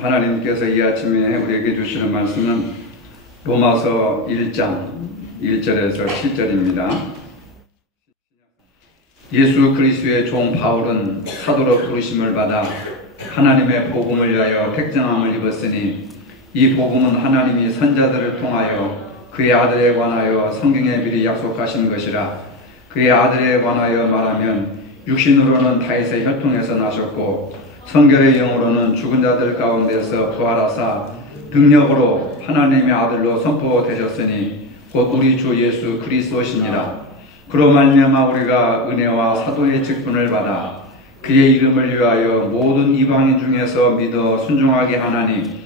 하나님께서 이 아침에 우리에게 주시는 말씀은 로마서 1장 1절에서 7절입니다. 예수 그리스도의 종 바울은 사도로 부르심을 받아 하나님의 복음을 위하여 택정함을 입었으니 이 복음은 하나님이 선자들을 통하여 그의 아들에 관하여 성경에 미리 약속하신 것이라. 그의 아들에 관하여 말하면 육신으로는 다윗의 혈통에서 나셨고 성결의 영으로는 죽은 자들 가운데서 부활하사 능력으로 하나님의 아들로 선포되셨으니 곧 우리 주 예수 그리스도시니라. 그로 말미암아 우리가 은혜와 사도의 직분을 받아 그의 이름을 위하여 모든 이방인 중에서 믿어 순종하게 하나니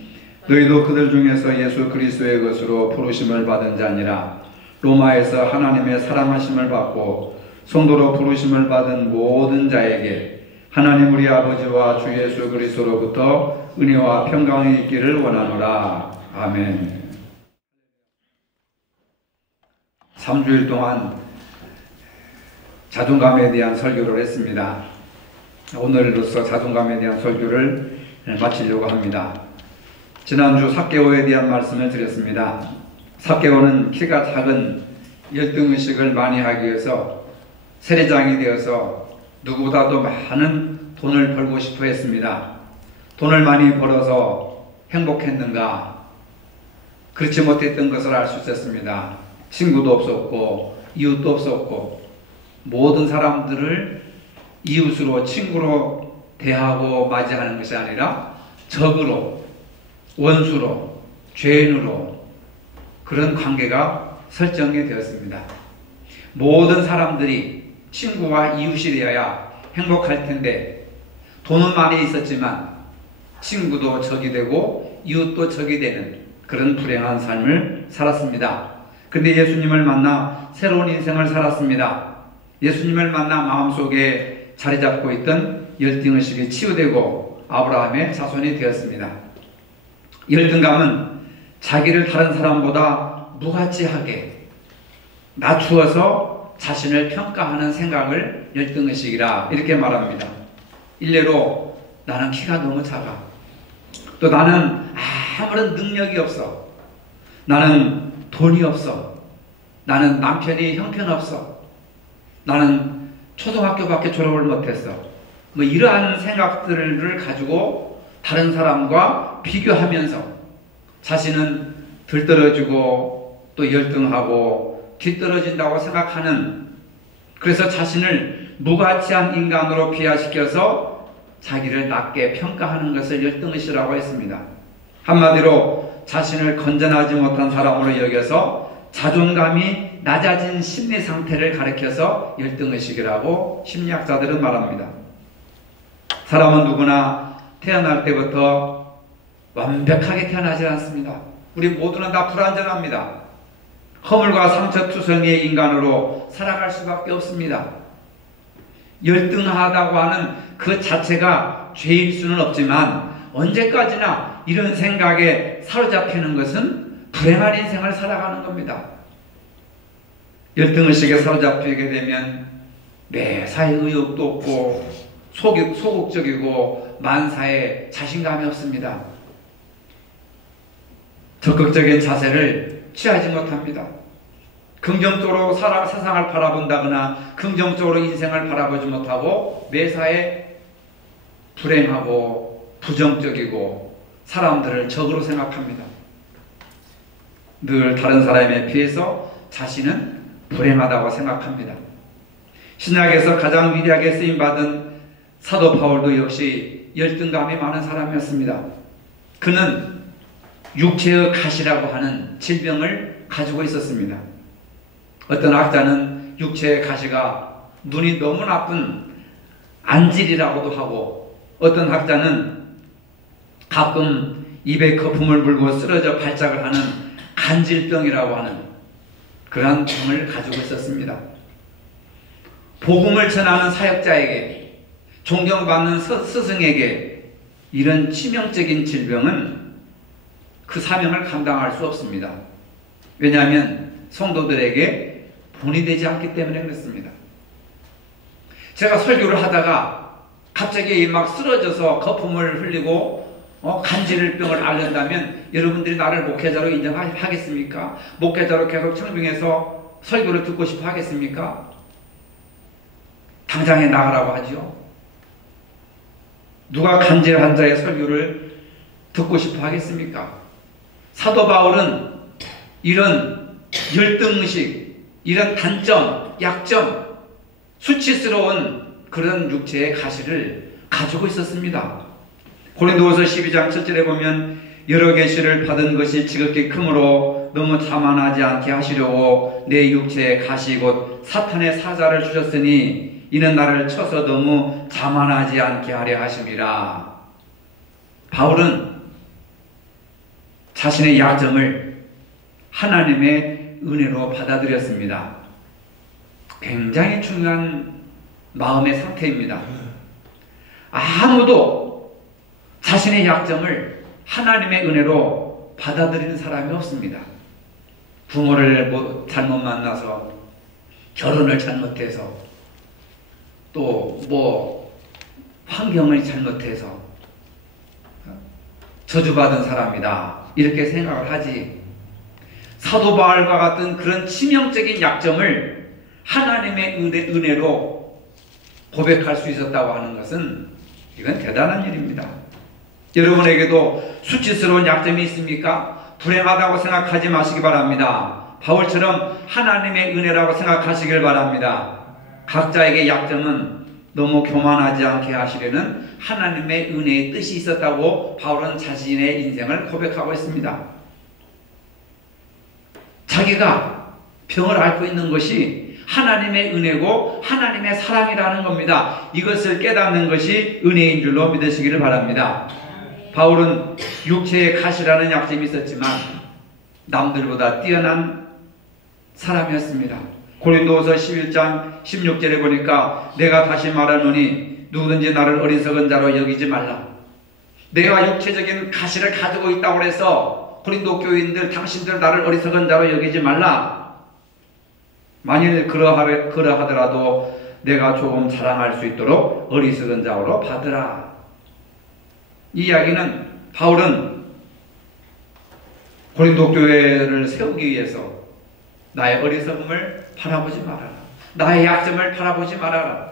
너희도 그들 중에서 예수 그리스도의 것으로 부르심을 받은 자니라. 로마에서 하나님의 사랑하심을 받고 성도로 부르심을 받은 모든 자에게 하나님 우리 아버지와 주 예수 그리스도로부터 은혜와 평강이 있기를 원하노라. 아멘. 3주일 동안 자존감에 대한 설교를 했습니다. 오늘로서 자존감에 대한 설교를 마치려고 합니다. 지난주 삭개오에 대한 말씀을 드렸습니다. 삭개오는 키가 작은 열등의식을 많이 하기 위해서 세리장이 되어서 누구보다도 많은 돈을 벌고 싶어 했습니다. 돈을 많이 벌어서 행복했는가? 그렇지 못했던 것을 알 수 있었습니다. 친구도 없었고 이웃도 없었고 모든 사람들을 이웃으로 친구로 대하고 맞이하는 것이 아니라 적으로, 원수로, 죄인으로 그런 관계가 설정이 되었습니다. 모든 사람들이 친구와 이웃이 되어야 행복할 텐데 돈은 많이 있었지만 친구도 적이 되고 이웃도 적이 되는 그런 불행한 삶을 살았습니다. 근데 예수님을 만나 새로운 인생을 살았습니다. 예수님을 만나 마음속에 자리 잡고 있던 열등의식이 치유되고 아브라함의 자손이 되었습니다. 열등감은 자기를 다른 사람보다 무가치하게 낮추어서 자신을 평가하는 생각을 열등의식이라 이렇게 말합니다. 일례로 나는 키가 너무 작아. 또 나는 아무런 능력이 없어. 나는 돈이 없어. 나는 남편이 형편없어. 나는 초등학교밖에 졸업을 못했어. 뭐 이러한 생각들을 가지고 다른 사람과 비교하면서 자신은 들떨어지고 또 열등하고 뒤떨어진다고 생각하는, 그래서 자신을 무가치한 인간으로 비하시켜서 자기를 낮게 평가하는 것을 열등의식이라고 했습니다. 한마디로 자신을 건전하지 못한 사람으로 여겨서 자존감이 낮아진 심리 상태를 가리켜서 열등의식이라고 심리학자들은 말합니다. 사람은 누구나 태어날 때부터 완벽하게 태어나지 않습니다. 우리 모두는 다 불완전합니다. 허물과 상처투성이의 인간으로 살아갈 수밖에 없습니다. 열등하다고 하는 그 자체가 죄일 수는 없지만 언제까지나 이런 생각에 사로잡히는 것은 불행한 인생을 살아가는 겁니다. 열등의식에 사로잡히게 되면 매사에 의욕도 없고 소극적이고 만사에 자신감이 없습니다. 적극적인 자세를 취하지 못합니다. 긍정적으로 세상을 바라본다거나 긍정적으로 인생을 바라보지 못하고 매사에 불행하고 부정적이고 사람들을 적으로 생각합니다. 늘 다른 사람에 비해서 자신은 불행하다고 생각합니다. 신약에서 가장 위대하게 쓰임받은 사도 바울도 역시 열등감이 많은 사람이었습니다. 그는 육체의 가시라고 하는 질병을 가지고 있었습니다. 어떤 학자는 육체의 가시가 눈이 너무 나쁜 안질이라고도 하고, 어떤 학자는 가끔 입에 거품을 물고 쓰러져 발작을 하는 간질병이라고 하는 그러한 병을 가지고 있었습니다. 복음을 전하는 사역자에게, 존경받는 스승에게 이런 치명적인 질병은 그 사명을 감당할 수 없습니다. 왜냐하면 성도들에게 본이 되지 않기 때문에 그렇습니다. 제가 설교를 하다가 갑자기 막 쓰러져서 거품을 흘리고 간질병을 앓는다면 여러분들이 나를 목회자로 인정하겠습니까? 목회자로 계속 청빙해서 설교를 듣고 싶어 하겠습니까? 당장에 나가라고 하죠. 누가 간질 환자의 설교를 듣고 싶어 하겠습니까? 사도 바울은 이런 열등의식, 이런 단점, 약점, 수치스러운 그런 육체의 가시를 가지고 있었습니다. 고린도후서 12장 7절에 보면 여러 계시를 받은 것이 지극히 크므로 너무 자만하지 않게 하시려고 내 육체의 가시 곧 사탄의 사자를 주셨으니 이는 나를 쳐서 너무 자만하지 않게 하려 하심이라. 바울은 자신의 약점을 하나님의 은혜로 받아들였습니다. 굉장히 중요한 마음의 상태입니다. 아무도 자신의 약점을 하나님의 은혜로 받아들이는 사람이 없습니다. 부모를 잘못 만나서, 결혼을 잘못해서, 또 환경을 잘못해서 저주받은 사람이다, 이렇게 생각을 하지. 사도 바울과 같은 그런 치명적인 약점을 하나님의 은혜로 고백할 수 있었다고 하는 것은 이건 대단한 일입니다. 여러분에게도 수치스러운 약점이 있습니까? 불행하다고 생각하지 마시기 바랍니다. 바울처럼 하나님의 은혜라고 생각하시길 바랍니다. 각자에게 약점은 너무 교만하지 않게 하시려는 하나님의 은혜의 뜻이 있었다고 바울은 자신의 인생을 고백하고 있습니다. 자기가 병을 앓고 있는 것이 하나님의 은혜고 하나님의 사랑이라는 겁니다. 이것을 깨닫는 것이 은혜인 줄로 믿으시기를 바랍니다. 바울은 육체의 가시라는 약점이 있었지만 남들보다 뛰어난 사람이었습니다. 고린도후서 11장 16절에 보니까 내가 다시 말하노니 누구든지 나를 어리석은 자로 여기지 말라. 내가 육체적인 가시를 가지고 있다고 해서 고린도 교인들, 당신들 나를 어리석은 자로 여기지 말라. 만일 그러하더라도 내가 조금 자랑할 수 있도록 어리석은 자로 받으라. 이 이야기는 바울은 고린도 교회를 세우기 위해서 나의 어리석음을 바라보지 말아라. 나의 약점을 바라보지 말아라.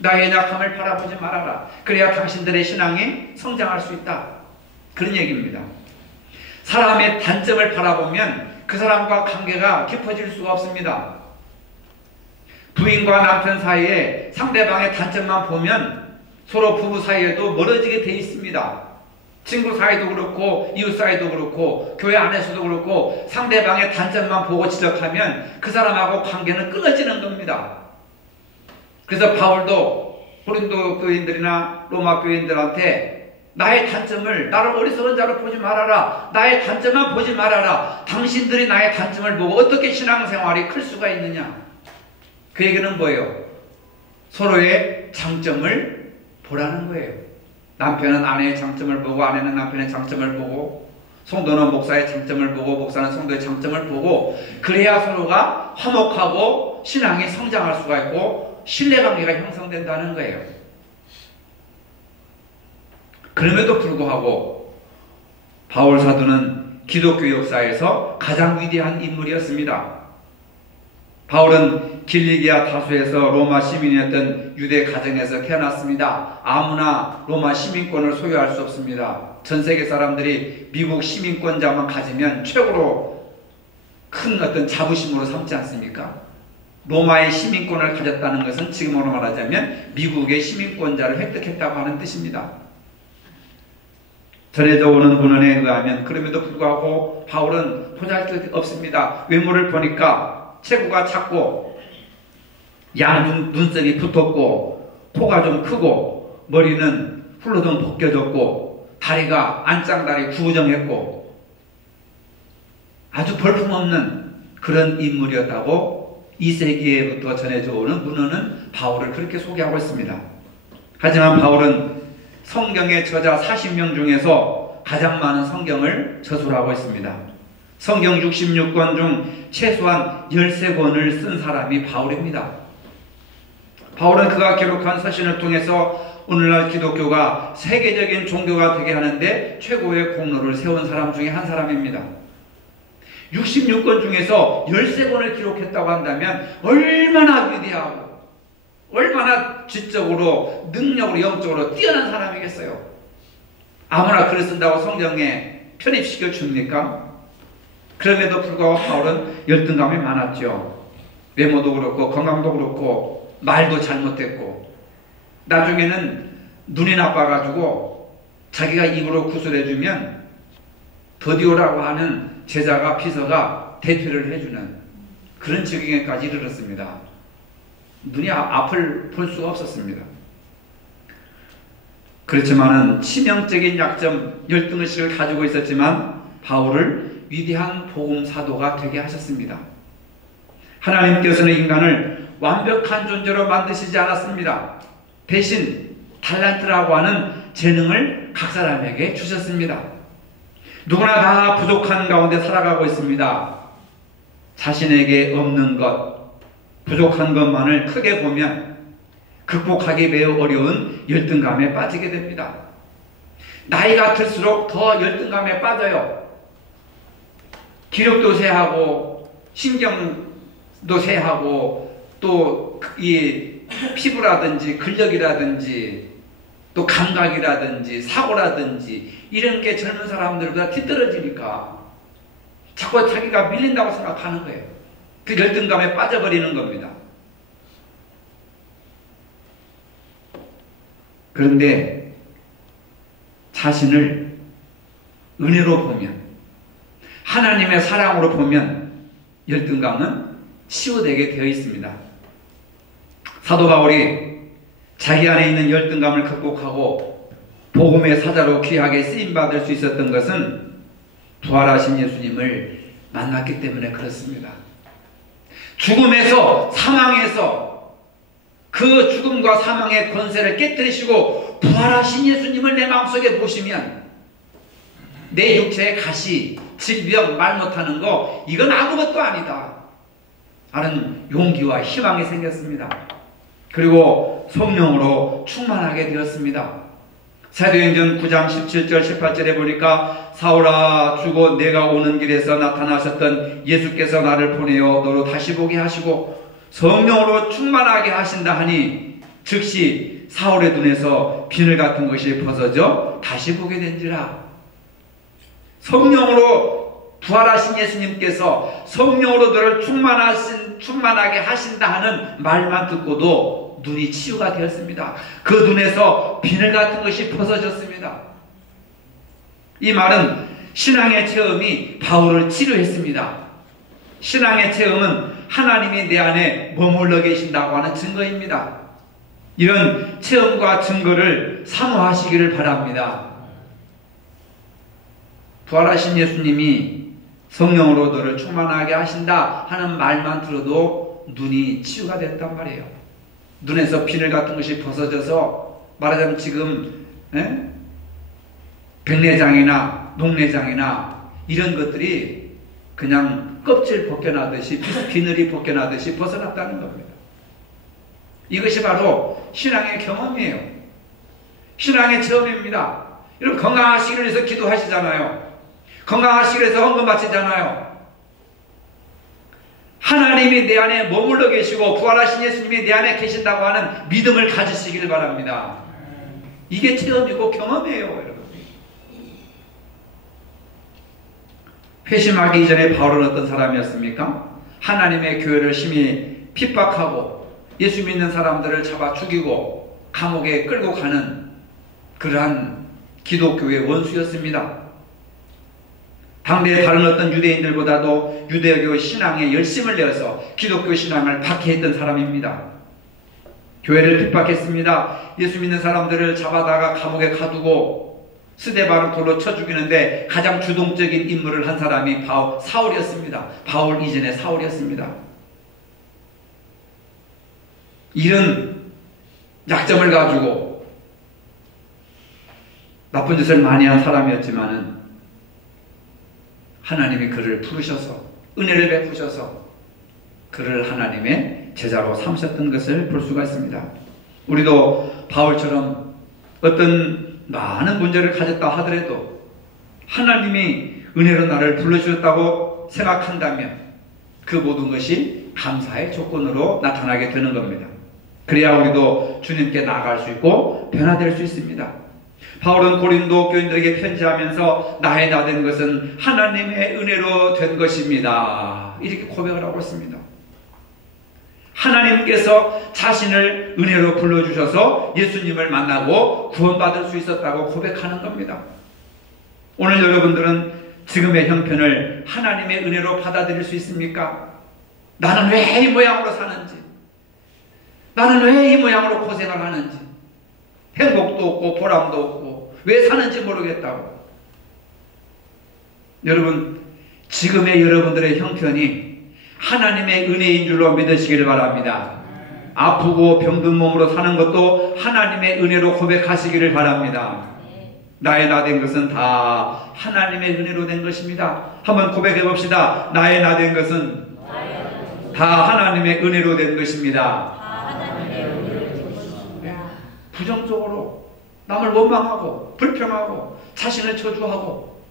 나의 약함을 바라보지 말아라. 그래야 당신들의 신앙이 성장할 수 있다. 그런 얘기입니다. 사람의 단점을 바라보면 그 사람과 관계가 깊어질 수가 없습니다. 부인과 남편 사이에 상대방의 단점만 보면 서로 부부 사이에도 멀어지게 돼 있습니다. 친구 사이도 그렇고 이웃 사이도 그렇고 교회 안에서도 그렇고 상대방의 단점만 보고 지적하면 그 사람하고 관계는 끊어지는 겁니다. 그래서 바울도 고린도 교인들이나 로마 교인들한테 나의 단점을, 나를 어리석은 자로 보지 말아라. 나의 단점만 보지 말아라. 당신들이 나의 단점을 보고 어떻게 신앙생활이 클 수가 있느냐. 그 얘기는 뭐예요? 서로의 장점을 보라는 거예요. 남편은 아내의 장점을 보고, 아내는 남편의 장점을 보고, 성도는 목사의 장점을 보고, 목사는 성도의 장점을 보고, 그래야 서로가 화목하고 신앙이 성장할 수가 있고 신뢰관계가 형성된다는 거예요. 그럼에도 불구하고 바울 사도는 기독교 역사에서 가장 위대한 인물이었습니다. 바울은 길리기아 다수에서 로마 시민이었던 유대 가정에서 태어났습니다. 아무나 로마 시민권을 소유할 수 없습니다. 전 세계 사람들이 미국 시민권자만 가지면 최고로 큰 어떤 자부심으로 삼지 않습니까? 로마의 시민권을 가졌다는 것은 지금으로 말하자면 미국의 시민권자를 획득했다고 하는 뜻입니다. 전해져 오는 문헌에 의하면 그럼에도 불구하고 바울은 보잘것 없습니다. 외모를 보니까 체구가 작고 눈썹이 붙었고 코가 좀 크고 머리는 훌러덩 벗겨졌고 다리가 안짱다리 구부정했고 아주 볼품없는 그런 인물이었다고 2세기에부터 전해져 오는 문헌은 바울을 그렇게 소개하고 있습니다. 하지만 바울은 성경의 저자 40명 중에서 가장 많은 성경을 저술하고 있습니다. 성경 66권 중 최소한 13권을 쓴 사람이 바울입니다. 바울은 그가 기록한 서신을 통해서 오늘날 기독교가 세계적인 종교가 되게 하는데 최고의 공로를 세운 사람 중에 한 사람입니다. 66권 중에서 13권을 기록했다고 한다면 얼마나 위대하고 얼마나 지적으로 능력으로 영적으로 뛰어난 사람이겠어요. 아무나 글을 쓴다고 성경에 편입시켜 줍니까? 그럼에도 불구하고 바울은 열등감이 많았죠. 외모도 그렇고 건강도 그렇고 말도 잘못됐고 나중에는 눈이 나빠가지고 자기가 입으로 구슬해주면 더디오라고 하는 제자가 비서가 대표를 해주는 그런 지경에까지 이르렀습니다. 눈이 앞을 볼 수가 없었습니다. 그렇지만은 치명적인 약점 열등의식을 가지고 있었지만 바울을 위대한 복음 사도가 되게 하셨습니다. 하나님께서는 인간을 완벽한 존재로 만드시지 않았습니다. 대신 달란트라고 하는 재능을 각 사람에게 주셨습니다. 누구나 다 부족한 가운데 살아가고 있습니다. 자신에게 없는 것, 부족한 것만을 크게 보면 극복하기 매우 어려운 열등감에 빠지게 됩니다. 나이가 들수록 더 열등감에 빠져요. 기력도 쇠하고 신경도 쇠하고 또 이 피부라든지 근력이라든지 또 감각이라든지 사고라든지 이런 게 젊은 사람들보다 뒤떨어지니까 자꾸 자기가 밀린다고 생각하는 거예요. 그 열등감에 빠져버리는 겁니다. 그런데 자신을 은혜로 보면 하나님의 사랑으로 보면 열등감은 치유되게 되어 있습니다. 사도 바울이 자기 안에 있는 열등감을 극복하고 복음의 사자로 귀하게 쓰임받을 수 있었던 것은 부활하신 예수님을 만났기 때문에 그렇습니다. 죽음에서 사망에서 그 죽음과 사망의 권세를 깨뜨리시고 부활하신 예수님을 내 마음속에 모시면 내 육체의 가시, 질병, 말 못하는 거 이건 아무것도 아니다 하는 용기와 희망이 생겼습니다. 그리고 성령으로 충만하게 되었습니다. 사도행전 9장 17절 18절에 보니까 사울아 주고 내가 오는 길에서 나타나셨던 예수께서 나를 보내어 너로 다시 보게 하시고 성령으로 충만하게 하신다 하니 즉시 사울의 눈에서 비늘 같은 것이 벗어져 다시 보게 된지라. 성령으로 부활하신 예수님께서 성령으로 너를 충만하게 하신다 하는 말만 듣고도 눈이 치유가 되었습니다. 그 눈에서 비늘 같은 것이 벗어졌습니다. 이 말은 신앙의 체험이 바울을 치료했습니다. 신앙의 체험은 하나님이 내 안에 머물러 계신다고 하는 증거입니다. 이런 체험과 증거를 사모하시기를 바랍니다. 부활하신 예수님이 성령으로 너를 충만하게 하신다 하는 말만 들어도 눈이 치유가 됐단 말이에요. 눈에서 비늘 같은 것이 벗어져서 말하자면 지금 백내장이나 녹내장이나 이런 것들이 그냥 껍질 벗겨나듯이 비늘이 벗겨나듯이 벗어났다는 겁니다. 이것이 바로 신앙의 경험이에요. 신앙의 체험입니다. 여러분 건강하시기 위해서 기도하시잖아요. 건강하시기 위해서 헌금 바치잖아요. 하나님이 내 안에 머물러 계시고 부활하신 예수님이 내 안에 계신다고 하는 믿음을 가지시길 바랍니다. 이게 체험이고 경험이에요, 여러분. 회심하기 이전에 바울은 어떤 사람이었습니까? 하나님의 교회를 심히 핍박하고 예수 믿는 사람들을 잡아 죽이고 감옥에 끌고 가는 그러한 기독교의 원수였습니다. 당대의 다른 어떤 유대인들보다도 유대교 신앙에 열심을 내어서 기독교 신앙을 박해했던 사람입니다. 교회를 핍박했습니다. 예수 믿는 사람들을 잡아다가 감옥에 가두고 스데반을 돌로 쳐 죽이는데 가장 주동적인 임무를 한 사람이 사울이었습니다. 바울 이전의 사울이었습니다. 이런 약점을 가지고 나쁜 짓을 많이 한 사람이었지만은 하나님이 그를 부르셔서 은혜를 베푸셔서 그를 하나님의 제자로 삼으셨던 것을 볼 수가 있습니다. 우리도 바울처럼 어떤 많은 문제를 가졌다 하더라도 하나님이 은혜로 나를 불러주셨다고 생각한다면 그 모든 것이 감사의 조건으로 나타나게 되는 겁니다. 그래야 우리도 주님께 나아갈 수 있고 변화될 수 있습니다. 바울은 고린도 교인들에게 편지하면서 나의 나 된 것은 하나님의 은혜로 된 것입니다. 이렇게 고백을 하고 있습니다. 하나님께서 자신을 은혜로 불러주셔서 예수님을 만나고 구원받을 수 있었다고 고백하는 겁니다. 오늘 여러분들은 지금의 형편을 하나님의 은혜로 받아들일 수 있습니까? 나는 왜 이 모양으로 사는지, 나는 왜 이 모양으로 고생을 하는지, 행복도 없고 보람도 없고 왜 사는지 모르겠다고. 여러분, 지금의 여러분들의 형편이 하나님의 은혜인 줄로 믿으시기를 바랍니다. 아프고 병든 몸으로 사는 것도 하나님의 은혜로 고백하시기를 바랍니다. 나의 나 된 것은 다 하나님의 은혜로 된 것입니다. 한번 고백해 봅시다. 나의 나 된 것은 다 하나님의 은혜로 된 것입니다. 부정적으로 남을 원망하고 불평하고 자신을 저주하고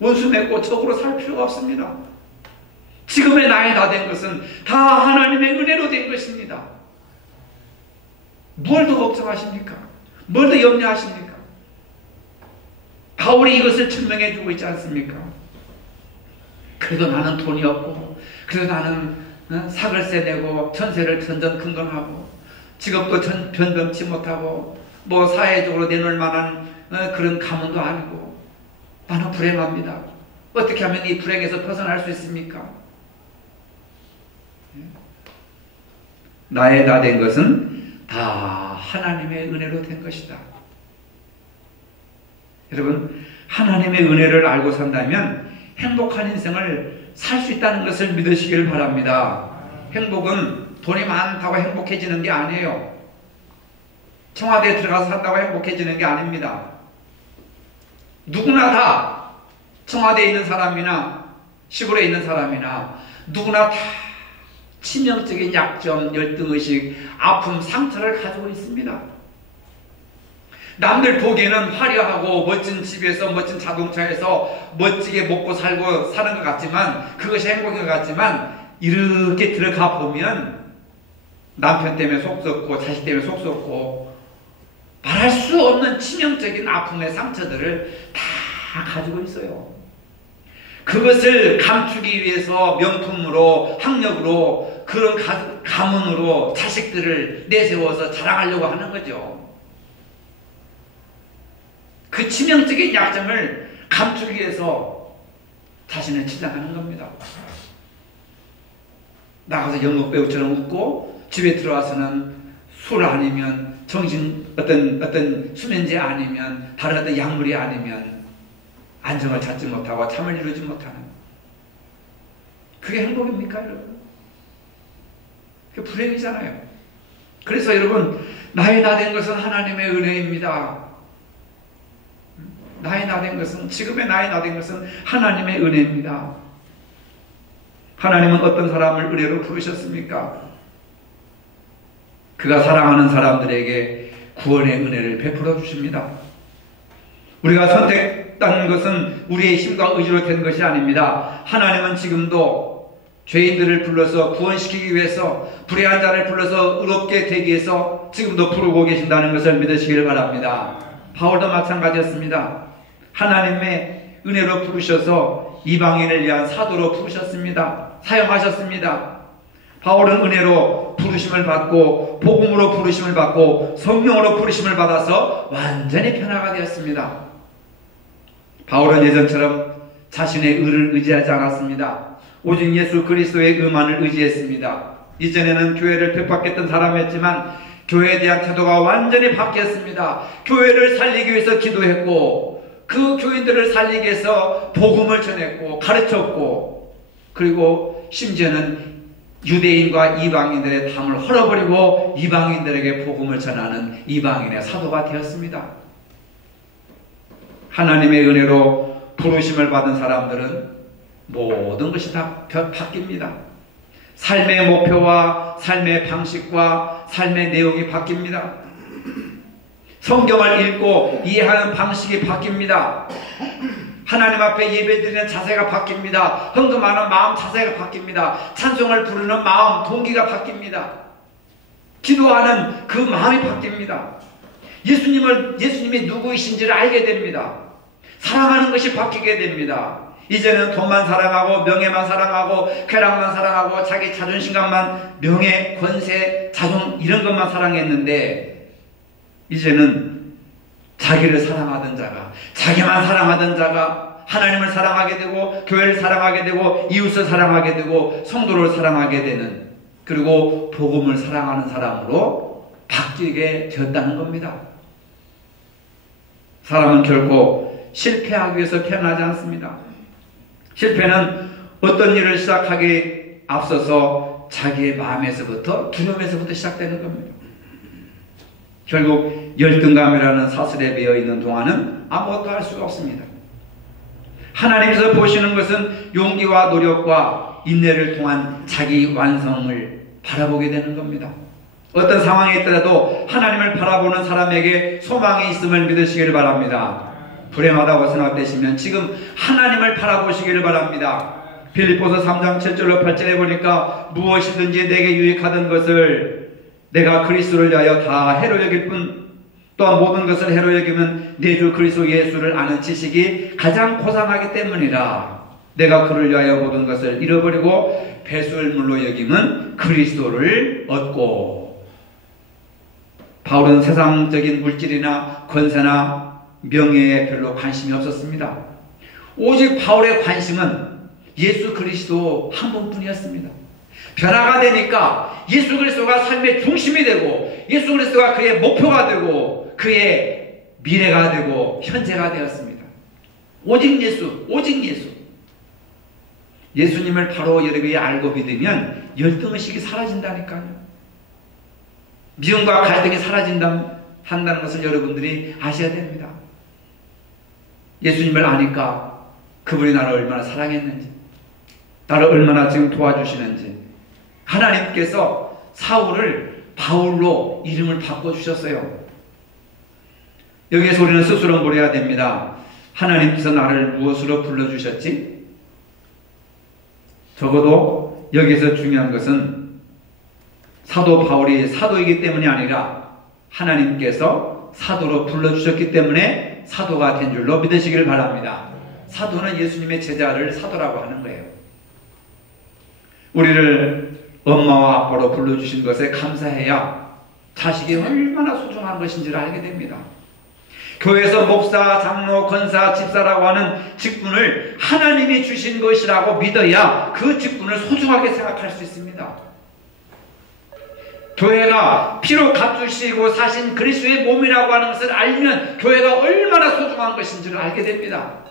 원수 맺고 적으로 살 필요가 없습니다. 지금의 나의 나 된 것은 다 하나님의 은혜로 된 것입니다. 뭘 더 걱정하십니까? 뭘 더 염려하십니까? 바울이 이것을 증명해 주고 있지 않습니까? 그래도 나는 돈이 없고, 그래도 나는 사글세 내고 전세를 근건하고, 직업도 변변치 못하고, 뭐 사회적으로 내놓을 만한 그런 가문도 아니고, 나는 불행합니다. 어떻게 하면 이 불행에서 벗어날 수 있습니까? 나의 나 된 것은 다 하나님의 은혜로 된 것이다. 여러분, 하나님의 은혜를 알고 산다면 행복한 인생을 살 수 있다는 것을 믿으시길 바랍니다. 행복은 돈이 많다고 행복해지는 게 아니에요. 청와대에 들어가서 산다고 행복해지는 게 아닙니다. 누구나 다 청와대에 있는 사람이나 시골에 있는 사람이나 누구나 다 치명적인 약점, 열등의식, 아픔, 상처를 가지고 있습니다. 남들 보기에는 화려하고 멋진 집에서 멋진 자동차에서 멋지게 먹고 살고 사는 것 같지만, 그것이 행복인 것 같지만, 이렇게 들어가 보면 남편 때문에 속 썩고 자식 때문에 속 썩고 말할 수 없는 치명적인 아픔의 상처들을 다 가지고 있어요. 그것을 감추기 위해서 명품으로, 학력으로, 그런 가문으로 자식들을 내세워서 자랑하려고 하는 거죠. 그 치명적인 약점을 감추기 위해서 자신을 치장하는 겁니다. 나가서 연극배우처럼 웃고 집에 들어와서는 술 아니면 정신 어떤 수면제 아니면 다른 어떤 약물이 아니면 안정을 찾지 못하고 잠을 이루지 못하는, 그게 행복입니까 여러분? 그게 불행이잖아요. 그래서 여러분, 나의 나 된 것은 하나님의 은혜입니다. 나의 나 된 것은, 지금의 나의 나 된 것은 하나님의 은혜입니다. 하나님은 어떤 사람을 은혜로 부르셨습니까? 그가 사랑하는 사람들에게 구원의 은혜를 베풀어 주십니다. 우리가 선택한 것은 우리의 힘과 의지로 된 것이 아닙니다. 하나님은 지금도 죄인들을 불러서 구원시키기 위해서, 불의한 자를 불러서 의롭게 되기 위해서 지금도 부르고 계신다는 것을 믿으시길 바랍니다. 바울도 마찬가지였습니다. 하나님의 은혜로 부르셔서 이방인을 위한 사도로 부르셨습니다. 사용하셨습니다. 바울은 은혜로 부르심을 받고 복음으로 부르심을 받고 성령으로 부르심을 받아서 완전히 변화가 되었습니다. 바울은 예전처럼 자신의 의를 의지하지 않았습니다. 오직 예수 그리스도의 의만을 의지했습니다. 이전에는 교회를 핍박했던 사람이었지만 교회에 대한 태도가 완전히 바뀌었습니다. 교회를 살리기 위해서 기도했고, 그 교인들을 살리기 위해서 복음을 전했고 가르쳤고, 그리고 심지어는 유대인과 이방인들의 담을 헐어버리고 이방인들에게 복음을 전하는 이방인의 사도가 되었습니다. 하나님의 은혜로 부르심을 받은 사람들은 모든 것이 다 바뀝니다. 삶의 목표와 삶의 방식과 삶의 내용이 바뀝니다. 성경을 읽고 이해하는 방식이 바뀝니다. 하나님 앞에 예배드리는 자세가 바뀝니다. 헌금하는 마음 자세가 바뀝니다. 찬송을 부르는 마음, 동기가 바뀝니다. 기도하는 그 마음이 바뀝니다. 예수님이 누구이신지를 알게 됩니다. 사랑하는 것이 바뀌게 됩니다. 이제는 돈만 사랑하고 명예만 사랑하고 쾌락만 사랑하고 자기 자존심감만, 명예, 권세, 자존 이런 것만 사랑했는데, 이제는 자기를 사랑하던 자가, 자기만 사랑하던 자가 하나님을 사랑하게 되고 교회를 사랑하게 되고 이웃을 사랑하게 되고 성도를 사랑하게 되는, 그리고 복음을 사랑하는 사람으로 바뀌게 되었다는 겁니다. 사람은 결코 실패하기 위해서 태어나지 않습니다. 실패는 어떤 일을 시작하기에 앞서서 자기의 마음에서부터, 두려움에서부터 시작되는 겁니다. 결국 열등감이라는 사슬에 매여 있는 동안은 아무것도 할 수가 없습니다. 하나님께서 보시는 것은 용기와 노력과 인내를 통한 자기 완성을 바라보게 되는 겁니다. 어떤 상황에 있더라도 하나님을 바라보는 사람에게 소망이 있음을 믿으시길 바랍니다. 불행하다고 생각되시면 지금 하나님을 바라보시기를 바랍니다. 빌립보서 3장 7절로 8절에 보니까 무엇이든지 내게 유익하던 것을 내가 그리스도를 위하여 다 해로 여길 뿐, 또한 모든 것을 해로 여기면 내 주 그리스도 예수를 아는 지식이 가장 고상하기 때문이라. 내가 그를 위하여 모든 것을 잃어버리고 배설물로 여김은 그리스도를 얻고. 바울은 세상적인 물질이나 권세나 명예에 별로 관심이 없었습니다. 오직 바울의 관심은 예수 그리스도 한 분뿐이었습니다. 변화가 되니까 예수 그리스도가 삶의 중심이 되고 예수 그리스도가 그의 목표가 되고 그의 미래가 되고 현재가 되었습니다. 오직 예수, 오직 예수. 예수님을 바로 여러분이 알고 믿으면 열등의식이 사라진다니까요. 미움과 갈등이 한다는 것을 여러분들이 아셔야 됩니다. 예수님을 아니까 그분이 나를 얼마나 사랑했는지, 나를 얼마나 지금 도와주시는지. 하나님께서 사울을 바울로 이름을 바꿔주셨어요. 여기에서 우리는 스스로 물어야 됩니다. 하나님께서 나를 무엇으로 불러주셨지? 적어도 여기서 중요한 것은 사도 바울이 사도이기 때문이 아니라 하나님께서 사도로 불러주셨기 때문에 사도가 된 줄로 믿으시길 바랍니다. 사도는 예수님의 제자를 사도라고 하는 거예요. 우리를 엄마와 아빠로 불러주신 것에 감사해야 자식이 얼마나 소중한 것인지를 알게 됩니다. 교회에서 목사, 장로, 권사, 집사라고 하는 직분을 하나님이 주신 것이라고 믿어야 그 직분을 소중하게 생각할 수 있습니다. 교회가 피로 값주시고 사신 그리스도의 몸이라고 하는 것을 알면 교회가 얼마나 소중한 것인지를 알게 됩니다.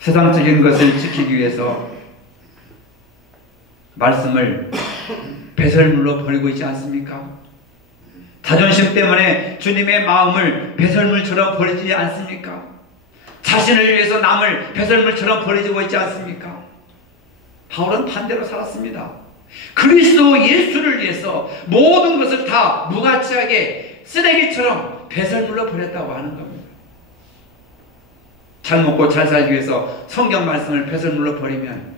세상적인 것을 지키기 위해서 말씀을 배설물로 버리고 있지 않습니까? 자존심 때문에 주님의 마음을 배설물처럼 버리지 않습니까? 자신을 위해서 남을 배설물처럼 버리고 있지 않습니까? 바울은 반대로 살았습니다. 그리스도 예수를 위해서 모든 것을 다 무가치하게 쓰레기처럼 배설물로 버렸다고 하는 겁니다. 잘 먹고 잘 살기 위해서 성경 말씀을 배설물로 버리면,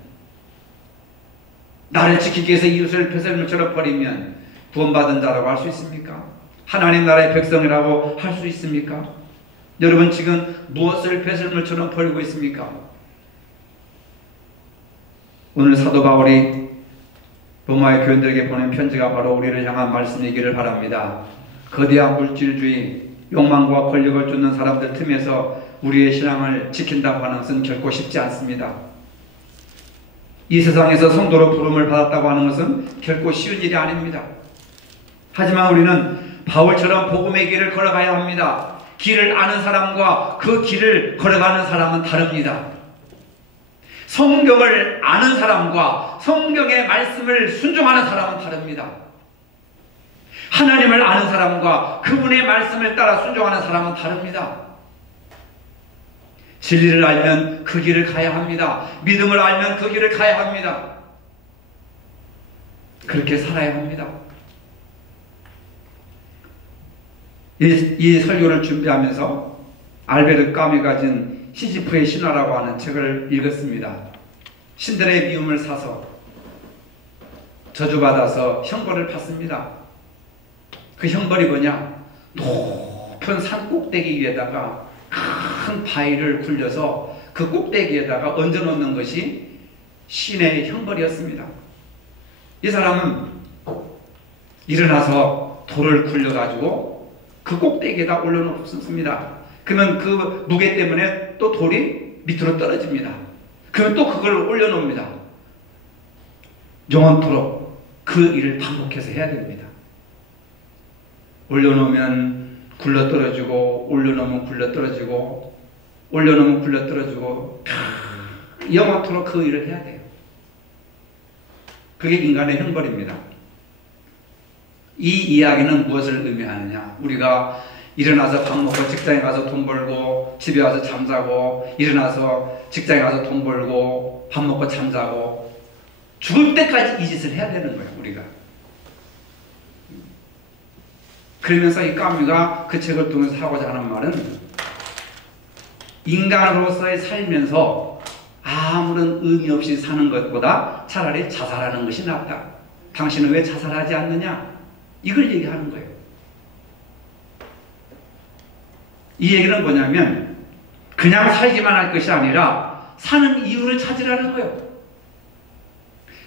나를 지키기 위해서 이웃을 배설물처럼 버리면 구원받은 자라고 할 수 있습니까? 하나님 나라의 백성이라고 할 수 있습니까? 여러분 지금 무엇을 배설물처럼 버리고 있습니까? 오늘 사도 바울이 로마의 교인들에게 보낸 편지가 바로 우리를 향한 말씀이기를 바랍니다. 거대한 물질주의, 욕망과 권력을 쫓는 사람들 틈에서 우리의 신앙을 지킨다고 하는 것은 결코 쉽지 않습니다. 이 세상에서 성도로 부름을 받았다고 하는 것은 결코 쉬운 일이 아닙니다. 하지만 우리는 바울처럼 복음의 길을 걸어가야 합니다. 길을 아는 사람과 그 길을 걸어가는 사람은 다릅니다. 성경을 아는 사람과 성경의 말씀을 순종하는 사람은 다릅니다. 하나님을 아는 사람과 그분의 말씀을 따라 순종하는 사람은 다릅니다. 진리를 알면 그 길을 가야 합니다. 믿음을 알면 그 길을 가야 합니다. 그렇게 살아야 합니다. 이 설교를 준비하면서 알베르 까뮈가 진 시지프의 신화라고 하는 책을 읽었습니다. 신들의 미움을 사서 저주받아서 형벌을 받습니다. 그 형벌이 뭐냐? 높은 산 꼭대기 위에다가 큰 바위를 굴려서 그 꼭대기에다가 얹어놓는 것이 신의 형벌이었습니다. 이 사람은 일어나서 돌을 굴려가지고 그 꼭대기에다 올려놓습니다. 그러면 그 무게 때문에 또 돌이 밑으로 떨어집니다. 그러면 또 그걸 올려놓습니다. 영원토록 그 일을 반복해서 해야 됩니다. 올려놓으면 굴러떨어지고, 올려놓으면 굴러떨어지고, 올려놓으면 굴러떨어지고, 영원토록 그 일을 해야 돼요. 그게 인간의 형벌입니다. 이 이야기는 무엇을 의미하느냐? 우리가 일어나서 밥 먹고 직장에 가서 돈 벌고 집에 와서 잠자고, 일어나서 직장에 가서 돈 벌고 밥 먹고 잠자고 죽을 때까지 이 짓을 해야 되는 거예요, 우리가. 그러면서 이 까뮈가 그 책을 통해서 하고자 하는 말은, 인간으로서의 살면서 아무런 의미 없이 사는 것보다 차라리 자살하는 것이 낫다. 당신은 왜 자살하지 않느냐? 이걸 얘기하는 거예요. 이 얘기는 뭐냐면 그냥 살기만 할 것이 아니라 사는 이유를 찾으라는 거예요.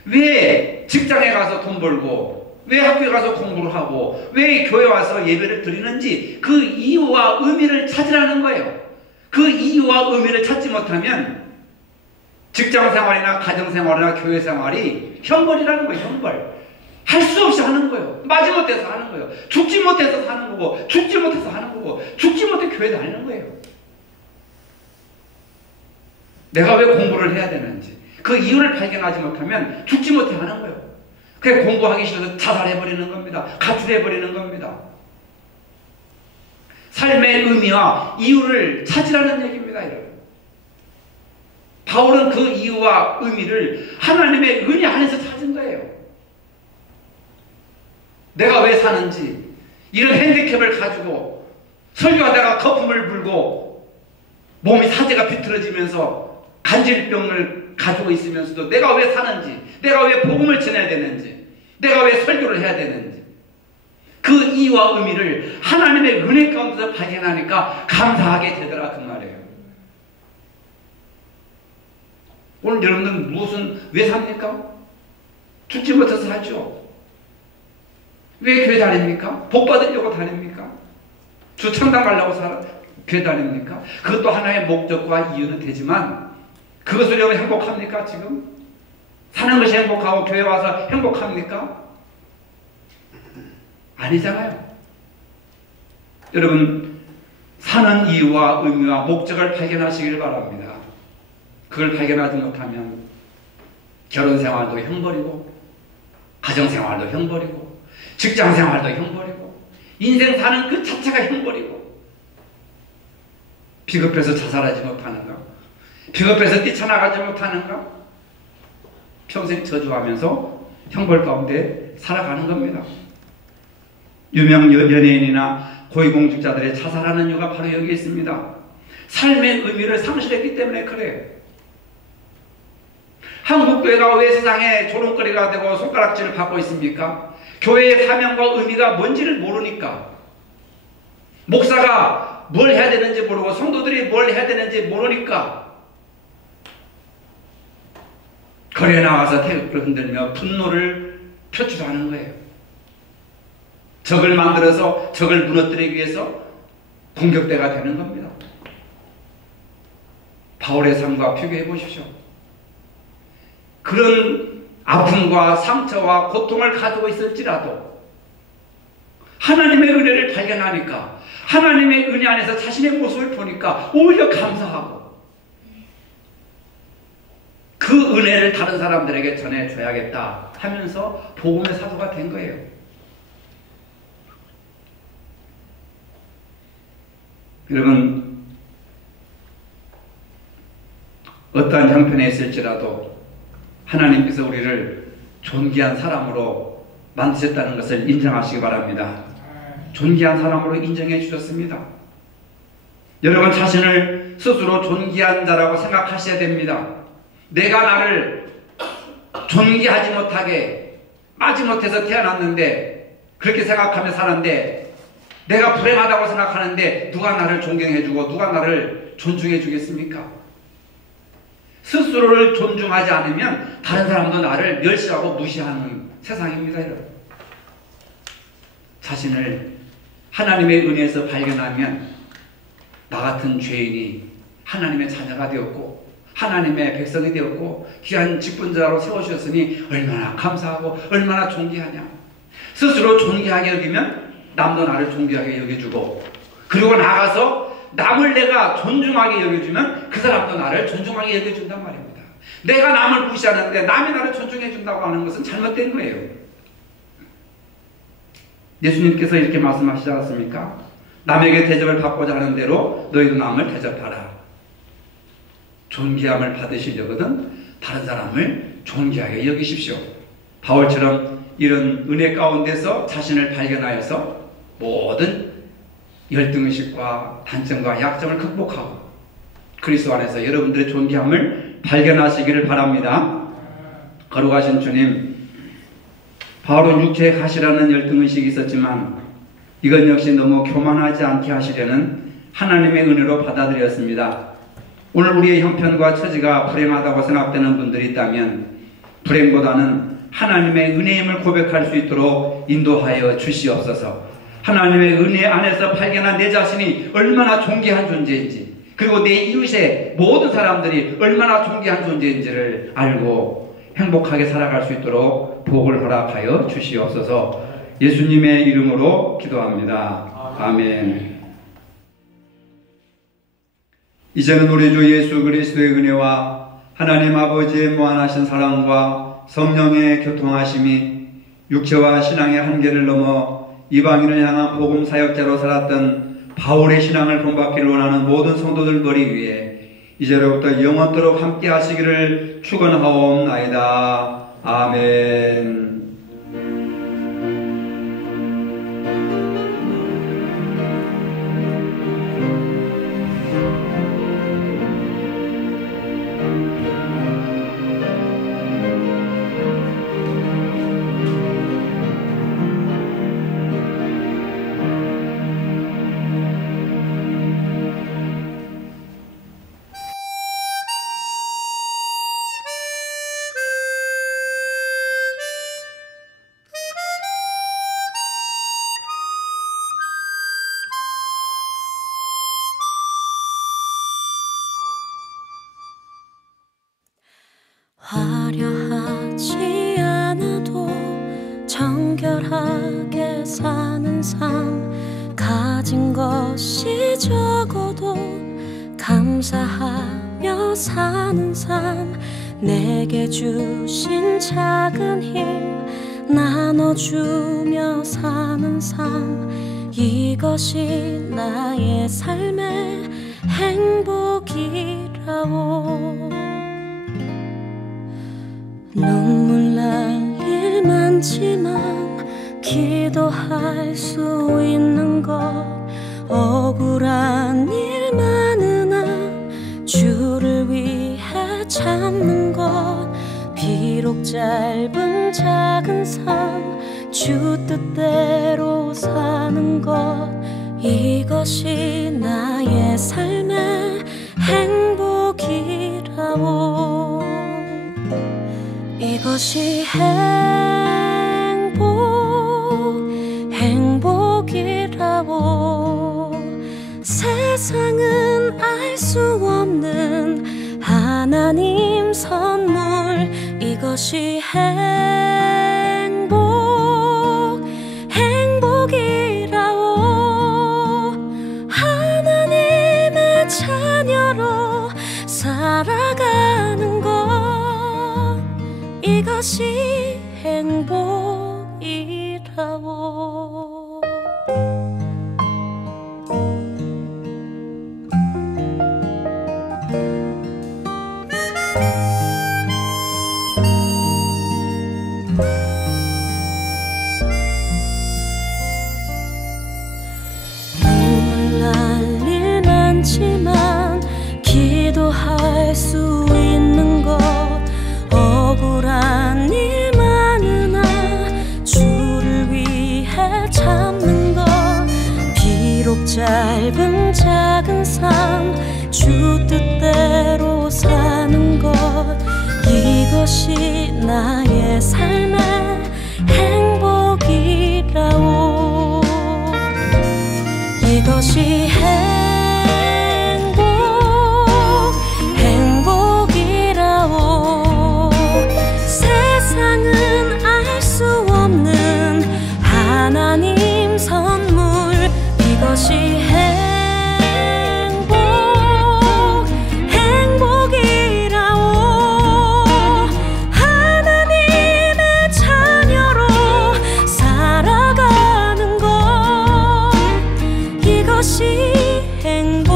왜 직장에 가서 돈 벌고, 왜 학교에 가서 공부를 하고, 왜 교회 와서 예배를 드리는지 그 이유와 의미를 찾으라는 거예요. 그 이유와 의미를 찾지 못하면 직장생활이나 가정생활이나 교회생활이 형벌이라는 거예요. 형벌. 할 수 없이 하는 거예요. 마지못해서 하는 거예요. 죽지 못해서 사는 거고, 죽지 못해서 하는 거고, 죽지 못해 교회 다니는 거예요. 내가 왜 공부를 해야 되는지 그 이유를 발견하지 못하면 죽지 못해 하는 거예요. 그래, 공부하기 싫어서 자살해버리는 겁니다. 가출해버리는 겁니다. 삶의 의미와 이유를 찾으라는 얘기입니다, 여러분. 바울은 그 이유와 의미를 하나님의 은혜 안에서 찾은 거예요. 내가 왜 사는지, 이런 핸디캡을 가지고 설교하다가 거품을 불고 몸이 사제가 비틀어지면서 간질병을 가지고 있으면서도 내가 왜 사는지, 내가 왜 복음을 전해야 되는지, 내가 왜 설교를 해야 되는지, 그 이유와 의미를 하나님의 은혜 가운데서 발견하니까 감사하게 되더라, 그 말이에요. 오늘 여러분들은 왜 삽니까? 죽지 못해서 살죠. 왜 교회 다닙니까? 복 받으려고 다닙니까? 주창당 가려고 교회 다닙니까? 그것도 하나의 목적과 이유는 되지만 그것을 위하여 행복합니까? 지금? 사는 것이 행복하고 교회 와서 행복합니까? 아니잖아요. 여러분, 사는 이유와 의미와 목적을 발견하시길 바랍니다. 그걸 발견하지 못하면 결혼생활도 형벌이고, 가정생활도 형벌이고, 직장생활도 형벌이고, 인생 사는 그 자체가 형벌이고, 비겁해서 자살하지 못하는가? 비겁해서 뛰쳐나가지 못하는가? 평생 저주하면서 형벌 가운데 살아가는 겁니다. 유명 연예인이나 고위공직자들의 자살하는 이유가 바로 여기 있습니다. 삶의 의미를 상실했기 때문에 그래요. 한국교회가 왜 세상에 조롱거리가 되고 손가락질을 받고 있습니까? 교회의 사명과 의미가 뭔지를 모르니까. 목사가 뭘 해야 되는지 모르고 성도들이 뭘 해야 되는지 모르니까 거리에 나와서 태극을 흔들며 분노를 표출하는 거예요. 적을 만들어서 적을 무너뜨리기 위해서 공격대가 되는 겁니다. 바울의 삶과 비교해 보십시오. 그런 아픔과 상처와 고통을 가지고 있을지라도 하나님의 은혜를 발견하니까, 하나님의 은혜 안에서 자신의 모습을 보니까 오히려 감사하고 그 은혜를 다른 사람들에게 전해줘야겠다 하면서 복음의 사도가 된 거예요. 여러분, 어떠한 형편에 있을지라도 하나님께서 우리를 존귀한 사람으로 만드셨다는 것을 인정하시기 바랍니다. 존귀한 사람으로 인정해 주셨습니다. 여러분 자신을 스스로 존귀한 자라고 생각하셔야 됩니다. 내가 나를 존귀하지 못하게 마지못해서 태어났는데 그렇게 생각하며 사는데 내가 불행하다고 생각하는데 누가 나를 존경해주고 누가 나를 존중해 주겠습니까? 스스로를 존중하지 않으면 다른 사람도 나를 멸시하고 무시하는 세상입니다. 여러분. 자신을 하나님의 은혜에서 발견하면 나 같은 죄인이 하나님의 자녀가 되었고 하나님의 백성이 되었고 귀한 직분자로 세워주셨으니 얼마나 감사하고 얼마나 존귀하냐. 스스로 존귀하게 여기면 남도 나를 존귀하게 여겨주고 그리고 나가서 남을 내가 존중하게 여겨주면 그 사람도 나를 존중하게 여겨준단 말입니다. 내가 남을 무시하는데 남이 나를 존중해준다고 하는 것은 잘못된 거예요. 예수님께서 이렇게 말씀하시지 않았습니까? 남에게 대접을 받고자 하는 대로 너희도 남을 대접하라. 존귀함을 받으시려거든 다른 사람을 존귀하게 여기십시오. 바울처럼 이런 은혜 가운데서 자신을 발견하여서 모든 열등의식과 단점과 약점을 극복하고 그리스도 안에서 여러분들의 존귀함을 발견하시기를 바랍니다. 거룩하신 주님, 바울은 육체의 가시라는 열등의식이 있었지만 이건 역시 너무 교만하지 않게 하시려는 하나님의 은혜로 받아들였습니다. 오늘 우리의 형편과 처지가 불행하다고 생각되는 분들이 있다면 불행보다는 하나님의 은혜임을 고백할 수 있도록 인도하여 주시옵소서. 하나님의 은혜 안에서 발견한 내 자신이 얼마나 존귀한 존재인지 그리고 내 이웃의 모든 사람들이 얼마나 존귀한 존재인지를 알고 행복하게 살아갈 수 있도록 복을 허락하여 주시옵소서. 예수님의 이름으로 기도합니다. 아멘. 이제는 우리 주 예수 그리스도의 은혜와 하나님 아버지의 무한하신 사랑과 성령의 교통하심이 육체와 신앙의 한계를 넘어 이방인을 향한 복음 사역자로 살았던 바울의 신앙을 본받기를 원하는 모든 성도들 머리 위에 이제로부터 영원토록 함께 하시기를 축원하옵나이다. 아멘. 화려하지 않아도 정결하게 사는 삶, 가진 것이 적어도 감사하며 사는 삶, 내게 주신 작은 힘 나눠주며 사는 삶, 이것이 나의 삶의 행복이라오. 눈물 날 일 많지만 기도할 수 있는 것, 억울한 일 많으나 주를 위해 참는 것, 비록 짧은 작은 삶 주 뜻대로 사는 것, 이것이 나의 삶의 행복이라오. 이것이 행복이라고. 세상은 알 수 없는 하나님 선물, 이것이 행복이라고. 하나님의 자녀로 살아가는 것, 이것이 행복이라고. 할 일 많지만 기도할 수 있는 것 억울한 일 많으나 주를 위해 참는 것 비록 짧은 작은 삶 주 뜻대로 사는 것 이것이 나의 삶의 행복이라오 이것이 행복이라오 세상은 알 수 없는 하나님 선물 이것이 행복이라오 하나님의 자녀로 살아가는 것 이것이 행복이라오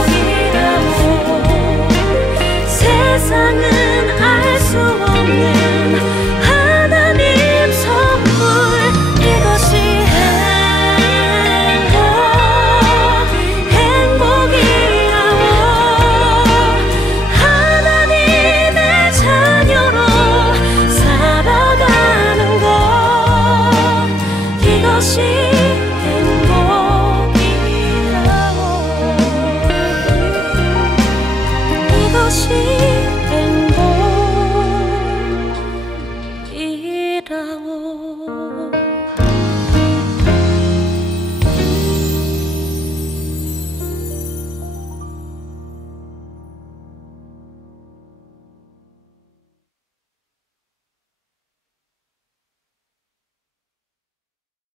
행복이라오 세상은